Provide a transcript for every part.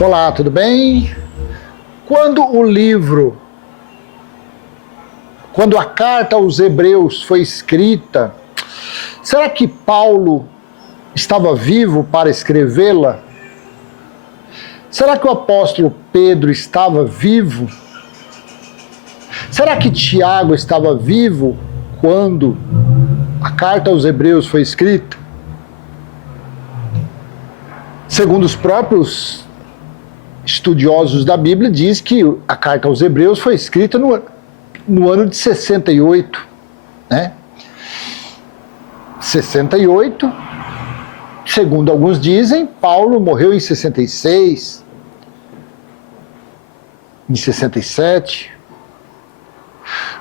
Olá, tudo bem? Quando a carta aos Hebreus foi escrita, será que Paulo estava vivo para escrevê-la? Será que o apóstolo Pedro estava vivo? Será que Tiago estava vivo quando a carta aos Hebreus foi escrita? Segundo os próprios estudiosos da Bíblia, diz que a carta aos Hebreus foi escrita no ano de 68, né? 68, segundo alguns dizem, Paulo morreu em 66, em 67.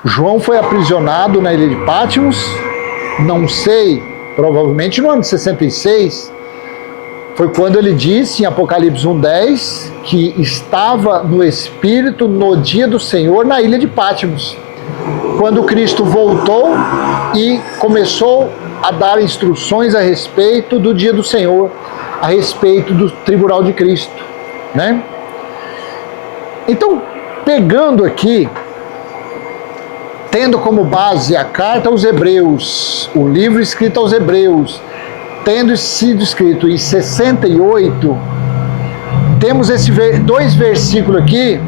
João foi aprisionado na ilha de Patmos, não sei, provavelmente no ano de 66, foi quando ele disse em Apocalipse 1:10 que estava no Espírito no dia do Senhor na ilha de Patmos, quando Cristo voltou e começou a dar instruções a respeito do dia do Senhor, a respeito do tribunal de Cristo, né? Então, pegando aqui, tendo como base a carta aos Hebreus, o livro escrito aos Hebreus, tendo sido escrito em 68, temos dois versículos aqui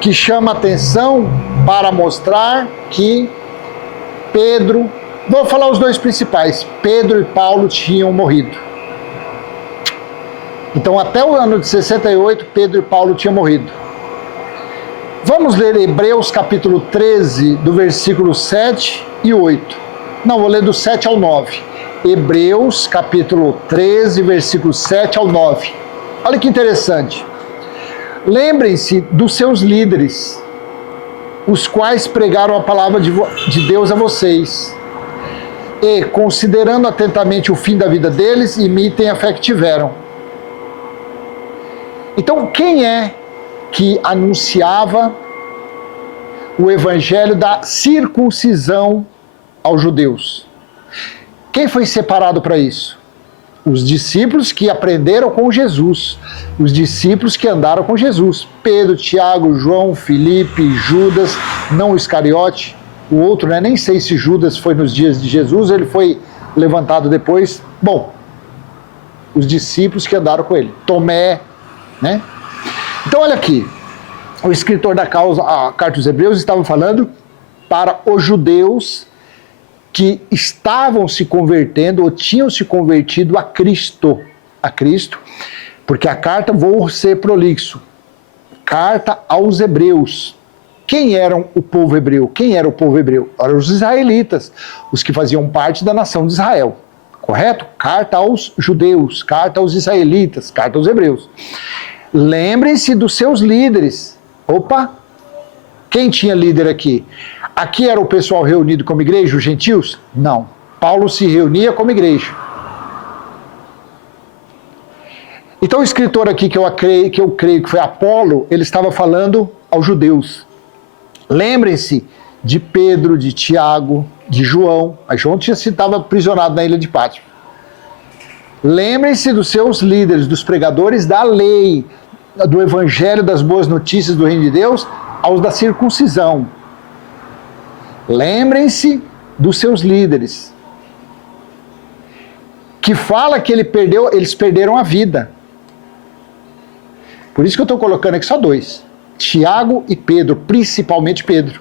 que chamam a atenção para mostrar que Pedro, vou falar os dois principais, Pedro e Paulo tinham morrido. Então, até o ano de 68, Pedro e Paulo tinham morrido. Vamos ler Hebreus capítulo 13, do versículo 7 e 8. Não, vou ler do 7 ao 9. Hebreus capítulo 13, versículo 7 ao 9. Olha que interessante. Lembrem-se dos seus líderes, os quais pregaram a palavra de Deus a vocês. E, considerando atentamente o fim da vida deles, imitem a fé que tiveram. Então, quem é que anunciava o evangelho da circuncisão aos judeus? Quem foi separado para isso? Os discípulos que aprenderam com Jesus, os discípulos que andaram com Jesus, Pedro, Tiago, João, Filipe, Judas, não o Iscariote, o outro, né? Nem sei se Judas foi nos dias de Jesus, ele foi levantado depois. Bom, os discípulos que andaram com ele, Tomé, né? Então olha aqui, o escritor da carta aos Hebreus estava falando para os judeus que estavam se convertendo ou tinham se convertido a Cristo, porque a carta, vou ser prolixo, carta aos Hebreus. Quem eram o povo hebreu? Quem era o povo hebreu? Eram os israelitas, os que faziam parte da nação de Israel, correto? Carta aos judeus, carta aos israelitas, carta aos hebreus. Lembrem-se dos seus líderes. Opa! Quem tinha líder aqui? Aqui era o pessoal reunido como igreja, os gentios? Não. Paulo se reunia como igreja. Então o escritor aqui, que eu creio que foi Apolo, ele estava falando aos judeus. Lembrem-se de Pedro, de Tiago, de João. A João estava aprisionado na ilha de Patmos. Lembrem-se dos seus líderes, dos pregadores da lei, do evangelho, das boas notícias do reino de Deus, aos da circuncisão. Lembrem-se dos seus líderes, que fala que eles perderam a vida. Por isso que eu estou colocando aqui só dois, Tiago e Pedro, principalmente Pedro.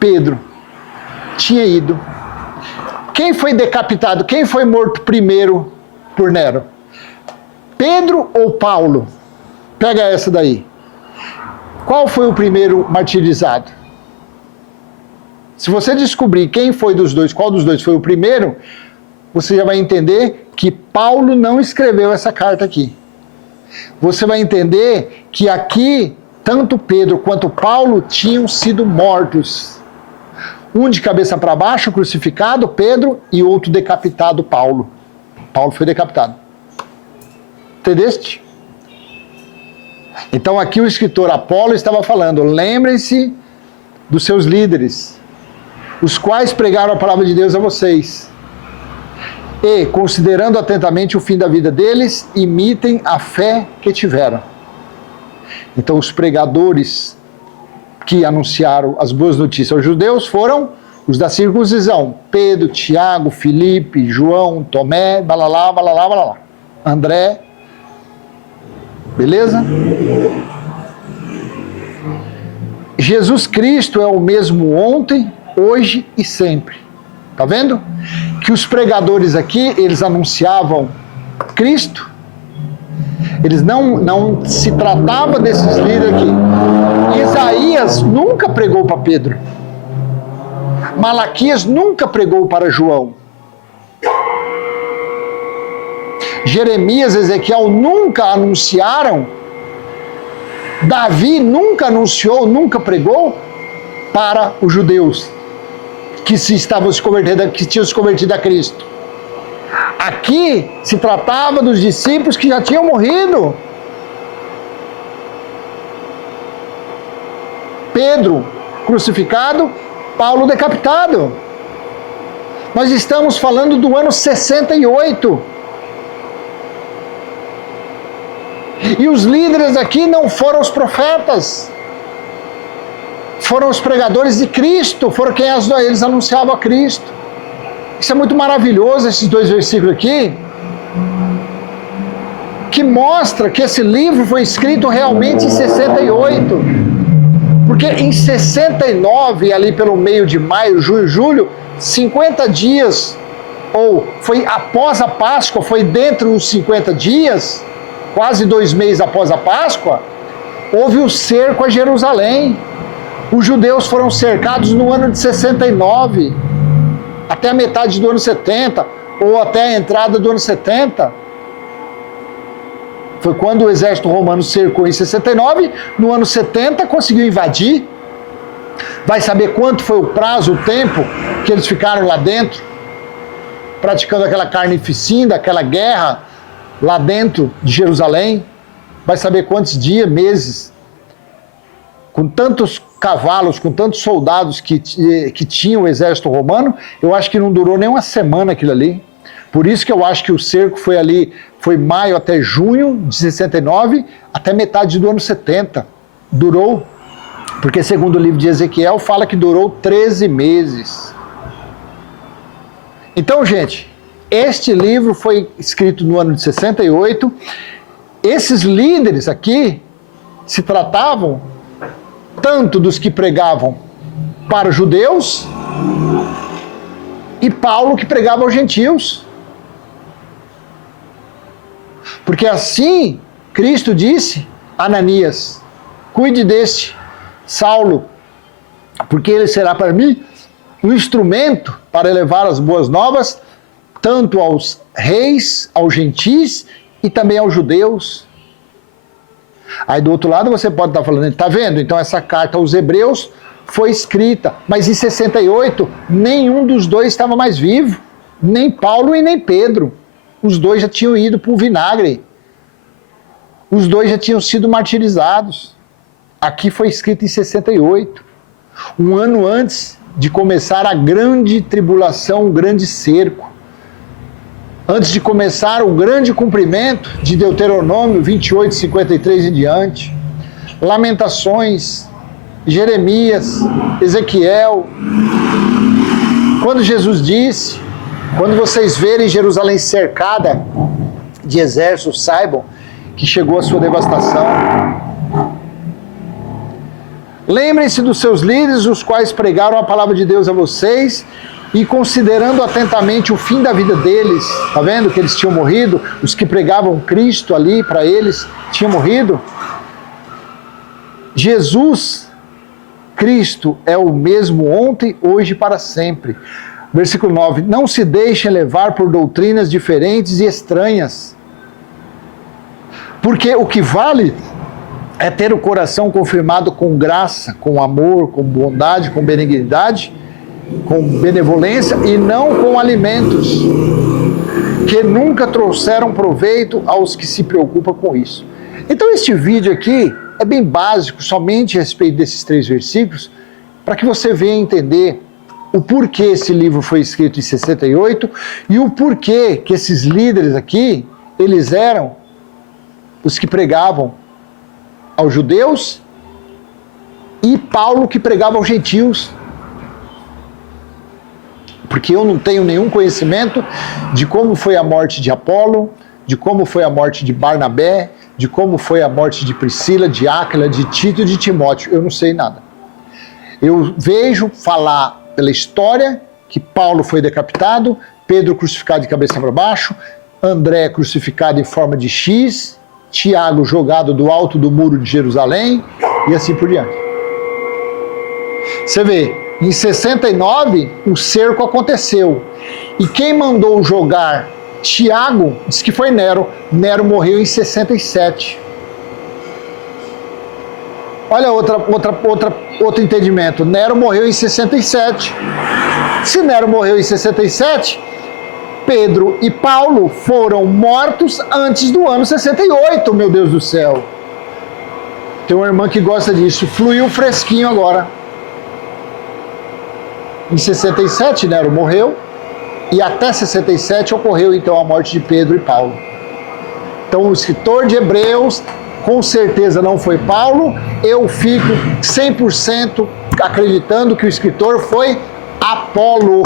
Pedro tinha ido. Quem foi decapitado? Quem foi morto primeiro por Nero? Pedro ou Paulo? Pega essa daí. Qual foi o primeiro martirizado? Se você descobrir quem foi dos dois, qual dos dois foi o primeiro, você já vai entender que Paulo não escreveu essa carta aqui. Você vai entender que aqui, tanto Pedro quanto Paulo tinham sido mortos. Um de cabeça para baixo, crucificado, Pedro, e outro decapitado, Paulo. Paulo foi decapitado. Entendeste? Então aqui o escritor Apolo estava falando, lembrem-se dos seus líderes, os quais pregaram a palavra de Deus a vocês. E, considerando atentamente o fim da vida deles, imitem a fé que tiveram. Então, os pregadores que anunciaram as boas notícias aos judeus foram os da circuncisão: Pedro, Tiago, Filipe, João, Tomé, balalá, balalá, balalá. André. Beleza? Jesus Cristo é o mesmo ontem, hoje e sempre. Tá vendo? Que os pregadores aqui, eles anunciavam Cristo. Eles não se tratava desses líderes aqui. Isaías nunca pregou para Pedro. Malaquias nunca pregou para João. Jeremias e Ezequiel nunca anunciaram. Davi nunca anunciou, nunca pregou para os judeus que estavam se convertendo, que tinham se convertido a Cristo. Aqui se tratava dos discípulos que já tinham morrido. Pedro crucificado, Paulo decapitado. Nós estamos falando do ano 68. E os líderes aqui não foram os profetas. Foram os pregadores de Cristo, foram quem eles anunciavam a Cristo. Isso é muito maravilhoso, esses dois versículos aqui, que mostra que esse livro foi escrito realmente em 68. Porque em 69, ali pelo meio de maio, junho, julho, 50 dias, ou foi após a Páscoa, foi dentro dos 50 dias, quase 2 meses após a Páscoa, houve o cerco a Jerusalém. Os judeus foram cercados no ano de 69, até a metade do ano 70, ou até a entrada do ano 70. Foi quando o exército romano cercou em 69, no ano 70 conseguiu invadir. Vai saber quanto foi o prazo, o tempo que eles ficaram lá dentro, praticando aquela carnificina, aquela guerra lá dentro de Jerusalém. Vai saber quantos dias, meses, com tantos cavalos, com tantos soldados que tinham o exército romano. Eu acho que não durou nem uma semana aquilo ali. Por isso que eu acho que o cerco foi ali, foi maio até junho de 69, até metade do ano 70. Durou, porque segundo o livro de Ezequiel, fala que durou 13 meses. Então, gente, este livro foi escrito no ano de 68. Esses líderes aqui se tratavam tanto dos que pregavam para os judeus e Paulo que pregava aos gentios. Porque assim Cristo disse a Ananias: cuide deste Saulo, porque ele será para mim um instrumento para levar as boas novas tanto aos reis, aos gentis e também aos judeus. Aí do outro lado você pode estar falando, tá vendo? Então essa carta aos hebreus foi escrita, mas em 68 nenhum dos dois estava mais vivo, nem Paulo e nem Pedro. Os dois já tinham ido para o vinagre. Os dois já tinham sido martirizados. Aqui foi escrito em 68, um ano antes de começar a grande tribulação, o grande cerco. Antes de começar o grande cumprimento de Deuteronômio 28, 53 em diante, Lamentações, Jeremias, Ezequiel. Quando Jesus disse, quando vocês verem Jerusalém cercada de exércitos, saibam que chegou a sua devastação. Lembrem-se dos seus líderes, os quais pregaram a palavra de Deus a vocês, e considerando atentamente o fim da vida deles, tá vendo que eles tinham morrido, os que pregavam Cristo ali para eles tinham morrido. Jesus Cristo é o mesmo ontem, hoje e para sempre. Versículo 9, não se deixem levar por doutrinas diferentes e estranhas, porque o que vale é ter o coração confirmado com graça, com amor, com bondade, com benignidade, com benevolência e não com alimentos que nunca trouxeram proveito aos que se preocupam com isso. Então este vídeo aqui é bem básico, somente a respeito desses 3 versículos, para que você venha entender o porquê esse livro foi escrito em 68 e o porquê que esses líderes aqui, eles eram os que pregavam aos judeus e Paulo que pregava aos gentios. Porque eu não tenho nenhum conhecimento de como foi a morte de Apolo, de como foi a morte de Barnabé, de como foi a morte de Priscila, de Áquila, de Tito e de Timóteo. Eu não sei nada. Eu vejo falar pela história que Paulo foi decapitado, Pedro crucificado de cabeça para baixo, André crucificado em forma de X, Tiago jogado do alto do muro de Jerusalém e assim por diante. Você vê, em 69 o cerco aconteceu. E quem mandou jogar Tiago diz que foi Nero. Nero morreu em 67. Olha outro entendimento. Nero morreu em 67. Se Nero morreu em 67, Pedro e Paulo foram mortos antes do ano 68, meu Deus do céu. Tem uma irmã que gosta disso. Fluiu fresquinho agora. Em 67, Nero morreu. E até 67 ocorreu então a morte de Pedro e Paulo. Então o escritor de Hebreus com certeza não foi Paulo. Eu fico 100% acreditando que o escritor foi Apolo.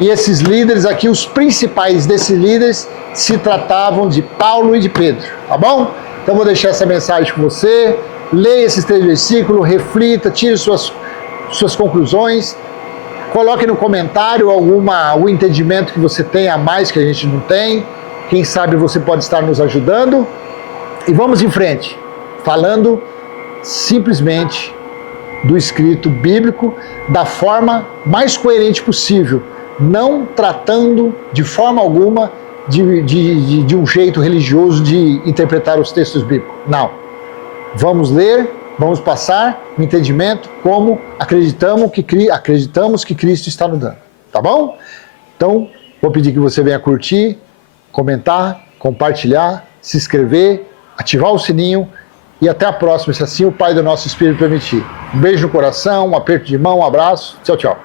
E esses líderes aqui, os principais desses líderes, se tratavam de Paulo e de Pedro, tá bom? Então vou deixar essa mensagem com você. Leia esses 3 versículos, reflita, tire suas conclusões. Coloque no comentário algum entendimento que você tem a mais que a gente não tem. Quem sabe você pode estar nos ajudando. E vamos em frente, falando simplesmente do escrito bíblico da forma mais coerente possível, não tratando de forma alguma de um jeito religioso de interpretar os textos bíblicos. Não. Vamos ler, vamos passar o entendimento como acreditamos que Cristo está nos dando. Tá bom? Então, vou pedir que você venha curtir, comentar, compartilhar, se inscrever, ativar o sininho e até a próxima, se assim o Pai do nosso Espírito permitir. Um beijo no coração, um aperto de mão, um abraço. Tchau, tchau.